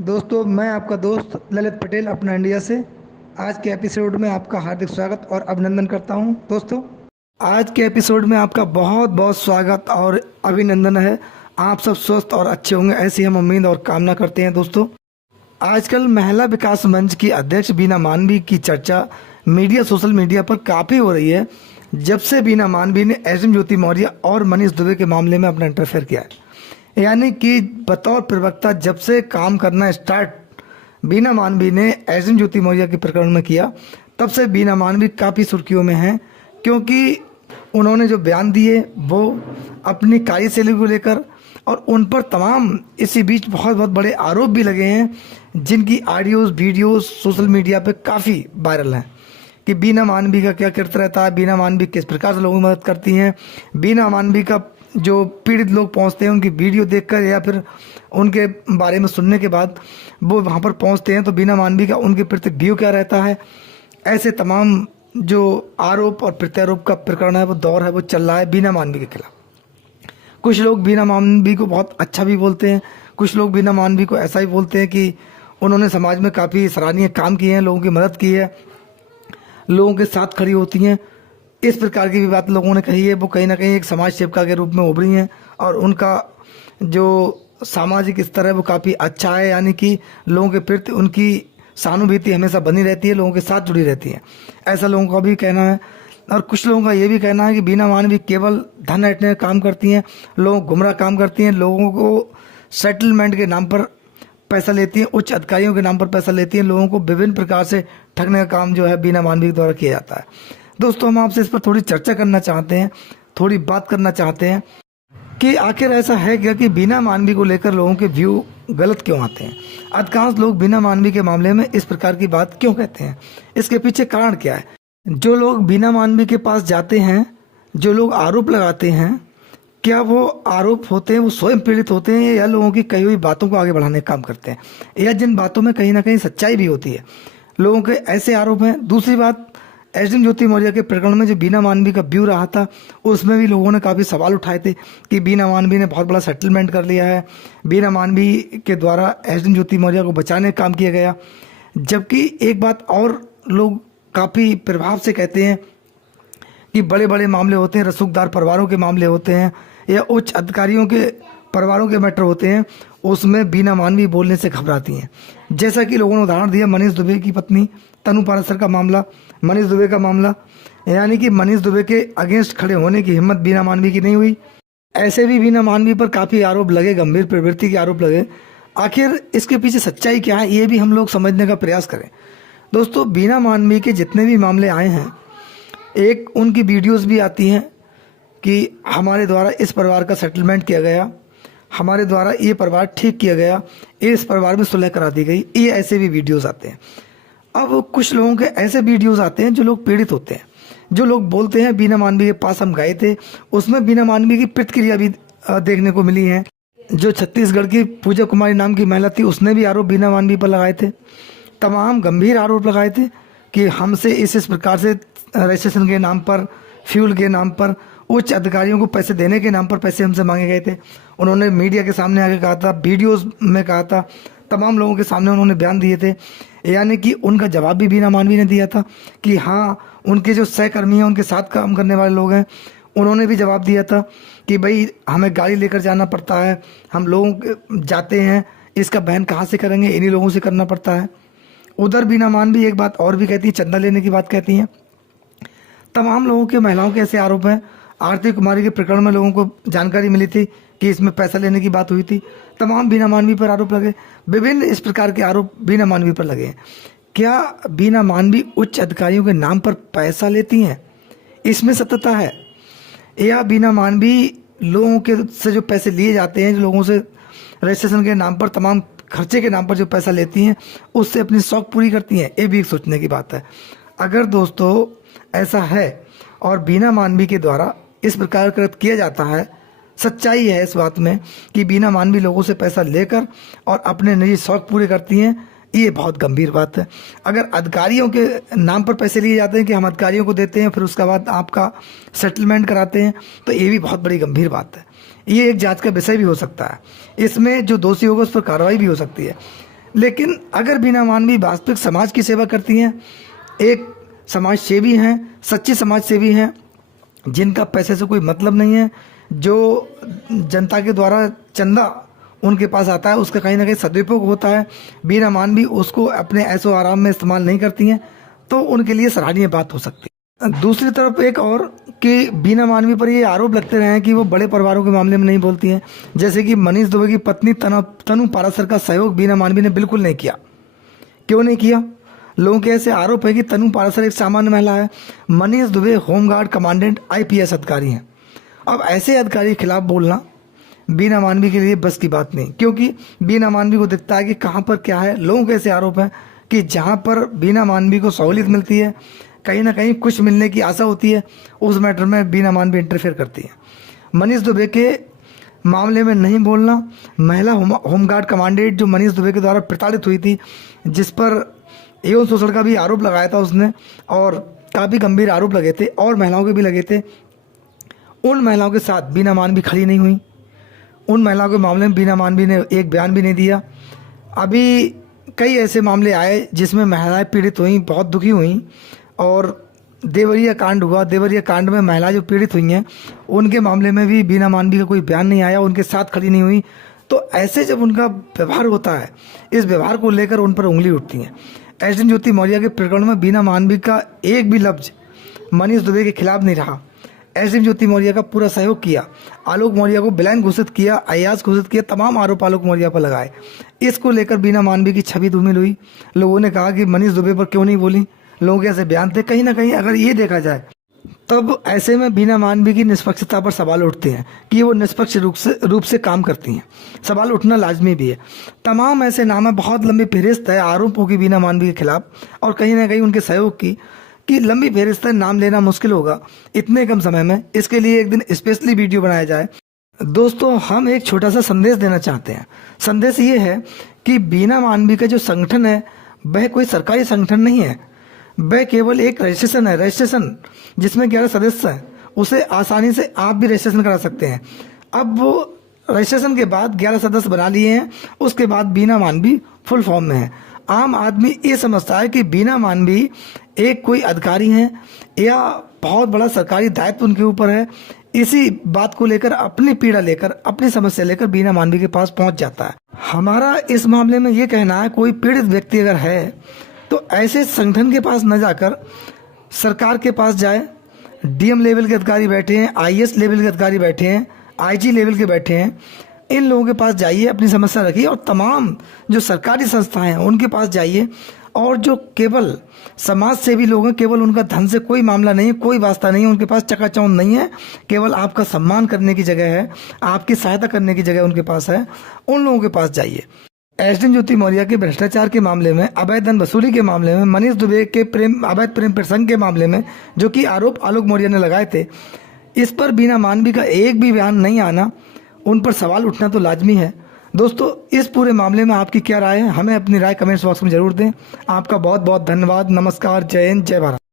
दोस्तों, मैं आपका दोस्त ललित पटेल अपना इंडिया से आज के एपिसोड में आपका हार्दिक स्वागत और अभिनंदन करता हूं। दोस्तों, आज के एपिसोड में आपका बहुत बहुत स्वागत और अभिनंदन है। आप सब स्वस्थ और अच्छे होंगे, ऐसी हम उम्मीद और कामना करते हैं। दोस्तों, आजकल महिला विकास मंच की अध्यक्ष बीना मानवी की चर्चा सोशल मीडिया पर काफ़ी हो रही है, जब से बीना मानवी ने एसएम ज्योति मौर्य और मनीष दुबे के मामले में अपना इंटरफेयर किया है। यानी कि बतौर प्रवक्ता जब से काम करना स्टार्ट बीना मानवी ने एसएम ज्योति मौर्य के प्रकरण में किया, तब से बीना मानवी काफ़ी सुर्खियों में हैं, क्योंकि उन्होंने जो बयान दिए वो अपनी कार्यशैली को लेकर, और उन पर तमाम इसी बीच बहुत बहुत बड़े आरोप भी लगे हैं, जिनकी ऑडियोज़ वीडियोज़ सोशल मीडिया पे काफ़ी वायरल हैं कि बीना मानवी का क्या करता रहता है, बीना मानवी किस प्रकार से लोगों की मदद करती हैं, बीना मानवी का जो पीड़ित लोग पहुंचते हैं उनकी वीडियो देखकर या फिर उनके बारे में सुनने के बाद वो वहां पर पहुंचते हैं तो बीना मानवी का उनके प्रति व्यू क्या रहता है। ऐसे तमाम जो आरोप और प्रत्यारोप का प्रकरण है, वो दौर है, वो चल रहा है बीना मानवी के खिलाफ। कुछ लोग बीना मानवी को बहुत अच्छा भी बोलते हैं, कुछ लोग बीना मानवी को ऐसा ही बोलते हैं कि उन्होंने समाज में काफ़ी सराहनीय काम किए हैं, लोगों की मदद की है, लोगों के साथ खड़ी होती हैं। इस प्रकार की भी बात लोगों ने कही है। वो कहीं ना कहीं एक समाज सेविका के रूप में उभरी हैं और उनका जो सामाजिक स्तर है वो काफ़ी अच्छा है, यानी कि लोगों के प्रति उनकी सहानुभूति हमेशा बनी रहती है, लोगों के साथ जुड़ी रहती है, ऐसा लोगों का भी कहना है। और कुछ लोगों का ये भी कहना है कि बीना मानवी केवल धन ऐंठने का काम करती हैं, लोगों गुमराह काम करती हैं, लोगों को सेटलमेंट के नाम पर पैसा लेती हैं, उच्च अधिकारियों के नाम पर पैसा लेती हैं, लोगों को विभिन्न प्रकार से ठगने का काम जो है बीना मानवी के द्वारा किया जाता है। दोस्तों, हम आपसे इस पर थोड़ी चर्चा करना चाहते हैं, थोड़ी बात करना चाहते हैं कि आखिर ऐसा है क्या कि बीना मानवी को लेकर लोगों के व्यू गलत क्यों आते हैं। अधिकांश लोग बीना मानवी के मामले में इस प्रकार की बात क्यों कहते हैं, इसके पीछे कारण क्या है। जो लोग बीना मानवी के पास जाते हैं, जो लोग आरोप लगाते हैं, क्या वो आरोप होते हैं वो स्वयं पीड़ित होते हैं या लोगों की कही हुई बातों को आगे बढ़ाने का काम करते हैं, या जिन बातों में कहीं ना कहीं सच्चाई भी होती है, लोगों के ऐसे आरोप हैं। दूसरी बात, एसएम ज्योति मौर्य के प्रकरण में जो बीना मानवी का व्यू रहा था, उसमें भी लोगों ने काफ़ी सवाल उठाए थे कि बीना मानवी ने बहुत बड़ा सेटलमेंट कर लिया है, बीना मानवी के द्वारा एसएम ज्योति मौर्य को बचाने का काम किया गया। जबकि एक बात और लोग काफ़ी प्रभाव से कहते हैं कि बड़े बड़े मामले होते हैं, रसूखदार परिवारों के मामले होते हैं या उच्च अधिकारियों के परिवारों के मैटर होते हैं, उसमें बीना मानवी बोलने से घबराती हैं। जैसा कि लोगों ने उदाहरण दिया मनीष दुबे की पत्नी तनु पाराशर का मामला, मनीष दुबे का मामला, यानी कि मनीष दुबे के अगेंस्ट खड़े होने की हिम्मत बीना मानवी की नहीं हुई। ऐसे भी बीना मानवी पर काफ़ी आरोप लगे, गंभीर प्रवृत्ति के आरोप लगे। आखिर इसके पीछे सच्चाई क्या है, ये भी हम लोग समझने का प्रयास करें। दोस्तों, बीना मानवी के जितने भी मामले आए हैं, एक उनकी वीडियोज़ भी आती हैं कि हमारे द्वारा इस परिवार का सेटलमेंट किया गया, हमारे द्वारा ये परिवार ठीक किया गया, इस परिवार में सुलह करा दी गई, ये ऐसे भी वीडियोस आते हैं। अब कुछ लोगों के ऐसे वीडियोस आते हैं जो लोग पीड़ित होते हैं, जो लोग बोलते हैं बीना मानवी के पास हम गए थे, उसमें बीना मानवी की प्रतिक्रिया भी देखने को मिली है। जो छत्तीसगढ़ की पूजा कुमारी नाम की महिला थी, उसने भी आरोप बीना मानवी पर लगाए थे, तमाम गंभीर आरोप लगाए थे कि हमसे इस प्रकार से रजिस्ट्रेशन के नाम पर, फ्यूल के नाम पर, उच्च अधिकारियों को पैसे देने के नाम पर पैसे हमसे मांगे गए थे। उन्होंने मीडिया के सामने आके कहा था, वीडियोस में कहा था, तमाम लोगों के सामने उन्होंने बयान दिए थे। यानी कि उनका जवाब भी बीना मानवी ने दिया था कि हाँ, उनके जो सहकर्मी हैं, उनके साथ काम करने वाले लोग हैं, उन्होंने भी जवाब दिया था कि भाई हमें गाड़ी लेकर जाना पड़ता है, हम लोग जाते हैं, इसका बहन कहाँ से करेंगे, इन्हीं लोगों से करना पड़ता है। उधर बीना मानवी एक बात और भी कहती है, चंदा लेने की बात कहती हैं। तमाम लोगों के, महिलाओं के ऐसे आरोप हैं। आरती कुमारी के प्रकरण में लोगों को जानकारी मिली थी कि इसमें पैसा लेने की बात हुई थी, तमाम बीना मानवी पर आरोप लगे, विभिन्न इस प्रकार के आरोप बीना मानवी पर लगे हैं। क्या बीना मानवी उच्च अधिकारियों के नाम पर पैसा लेती हैं, इसमें सत्यता है, या बीना मानवी लोगों के से जो पैसे लिए जाते हैं, जो लोगों से रजिस्ट्रेशन के नाम पर, तमाम खर्चे के नाम पर जो पैसा लेती हैं, उससे अपनी शौक पूरी करती हैं, ये भी एक सोचने की बात है। अगर दोस्तों ऐसा है और बीना मानवी के द्वारा इस प्रकार कृत किया जाता है, सच्चाई है इस बात में कि बीना मानवी लोगों से पैसा लेकर और अपने निजी शौक पूरे करती हैं, ये बहुत गंभीर बात है। अगर अधिकारियों के नाम पर पैसे लिए जाते हैं कि हम अधिकारियों को देते हैं, फिर उसके बाद आपका सेटलमेंट कराते हैं, तो ये भी बहुत बड़ी गंभीर बात है। ये एक जांच का विषय भी हो सकता है, इसमें जो दोषी होगा उस पर कार्रवाई भी हो सकती है। लेकिन अगर बीना मानवी वास्तविक समाज की सेवा करती हैं, एक समाज सेवी हैं, सच्ची समाज सेवी हैं, जिनका पैसे से कोई मतलब नहीं है, जो जनता के द्वारा चंदा उनके पास आता है उसका कहीं ना कहीं सदुपयोग होता है, बीना मानवी उसको अपने ऐशो आराम में इस्तेमाल नहीं करती हैं, तो उनके लिए सराहनीय बात हो सकती है। दूसरी तरफ एक और कि बीना मानवी पर ये आरोप लगते रहे हैं कि वो बड़े परिवारों के मामले में नहीं बोलती हैं, जैसे कि मनीष दुबे की पत्नी तनु पाराशर का सहयोग बीना मानवी ने बिल्कुल नहीं किया। क्यों नहीं किया? लोगों के ऐसे आरोप है कि तनु पाराशर एक सामान्य महिला है, Manish Dubey home guard commandant IPS अधिकारी हैं। अब ऐसे अधिकारी के खिलाफ बोलना बीना मानवी के लिए बस की बात नहीं, क्योंकि बीना मानवी को दिखता है कि कहाँ पर क्या है। लोगों के ऐसे आरोप हैं कि जहाँ पर बीना मानवी को सहूलियत मिलती है, कहीं ना कहीं कुछ मिलने की आशा होती है, उस मैटर में बीना मानवी इंटरफेयर करती है। मनीष दुबे के मामले में नहीं बोलना, महिला होमगार्ड कमांडेंट जो मनीष दुबे के द्वारा प्रताड़ित हुई थी, जिस पर यौन शोषण का भी आरोप लगाया था उसने, और काफ़ी गंभीर आरोप लगे थे और महिलाओं के भी लगे थे, उन महिलाओं के साथ बीना मानवी खड़ी नहीं हुई। उन महिलाओं के मामले में बीना मानवी ने एक बयान भी नहीं दिया। अभी कई ऐसे मामले आए जिसमें महिलाएं पीड़ित हुई, बहुत दुखी हुई, और देवरिया कांड हुआ। देवरिया कांड में महिलाएं जो पीड़ित हुई हैं उनके मामले में भी बीना मानवी का कोई बयान नहीं आया, उनके साथ खड़ी नहीं हुई। तो ऐसे जब उनका व्यवहार होता है, इस व्यवहार को लेकर उन पर उंगली उठती है। एसडीएम ज्योति मौर्य के प्रकरण में बीना मानवी का एक भी लफ्ज मनीष दुबे के खिलाफ नहीं रहा। एसडीएम ज्योति मौर्य का पूरा सहयोग किया, आलोक मौर्य को विलेन घोषित किया, अयाज घोषित किया, तमाम आरोप आलोक मौर्य पर लगाए। इसको लेकर बीना मानवी की छवि धूमिल हुई। लोगों ने कहा कि मनीष दुबे पर क्यों नहीं बोली। लोगों के ऐसे बयान थे। कहीं ना कहीं अगर ये देखा जाए तब ऐसे में बीना मानवी की निष्पक्षता पर सवाल उठते हैं कि वो निष्पक्ष रूप से काम करती हैं। सवाल उठना लाजमी भी है। तमाम ऐसे नाम है, बहुत लंबी फहरिस्त है आरोपों की बीना मानवी के खिलाफ, और कहीं ना कहीं उनके सहयोग की लंबी फहरिस्त है। नाम लेना मुश्किल होगा इतने कम समय में। इसके लिए एक दिन स्पेशली वीडियो बनाया जाए। दोस्तों, हम एक छोटा सा संदेश देना चाहते हैं। संदेश ये है कि बीना मानवी का जो संगठन है वह कोई सरकारी संगठन नहीं है, वह केवल एक रजिस्ट्रेशन है। रजिस्ट्रेशन जिसमें 11 सदस्य हैं, उसे आसानी से आप भी रजिस्ट्रेशन करा सकते हैं। अब वो रजिस्ट्रेशन के बाद 11 सदस्य बना लिए हैं, उसके बाद बीना मानवी फुल फॉर्म में है। आम आदमी ये समझता है कि बीना मानवी एक कोई अधिकारी हैं या बहुत बड़ा सरकारी दायित्व उनके ऊपर है। इसी बात को लेकर, अपनी पीड़ा लेकर, अपनी समस्या लेकर बीना मानवी के पास पहुंच जाता है। हमारा इस मामले में ये कहना है, कोई पीड़ित व्यक्ति अगर है तो ऐसे संगठन के पास न जाकर सरकार के पास जाए। डीएम लेवल के अधिकारी बैठे हैं, IAS लेवल के अधिकारी बैठे हैं, IG लेवल के बैठे हैं। इन लोगों के पास जाइए, अपनी समस्या रखिए, और तमाम जो सरकारी संस्थाएं हैं उनके पास जाइए। और जो केवल समाज सेवी लोग हैं, केवल उनका धन से कोई मामला नहीं है, कोई वास्ता नहीं है, उनके पास चकाचौंध नहीं है, केवल आपका सम्मान करने की जगह है, आपकी सहायता करने की जगह उनके पास है। उन लोगों के पास जाइए। एसडीएम ज्योति मौर्य के भ्रष्टाचार के मामले में, अवैध धन वसूली के मामले में, मनीष दुबे के अवैध प्रेम प्रसंग के मामले में जो कि आरोप आलोक मौर्य ने लगाए थे, इस पर बीना मानवी का एक भी बयान नहीं आना, उन पर सवाल उठना तो लाजमी है। दोस्तों, इस पूरे मामले में आपकी क्या राय है? हमें अपनी राय कमेंट्स बॉक्स में जरूर दें। आपका बहुत बहुत धन्यवाद। नमस्कार, जय हिंद, जय भारत।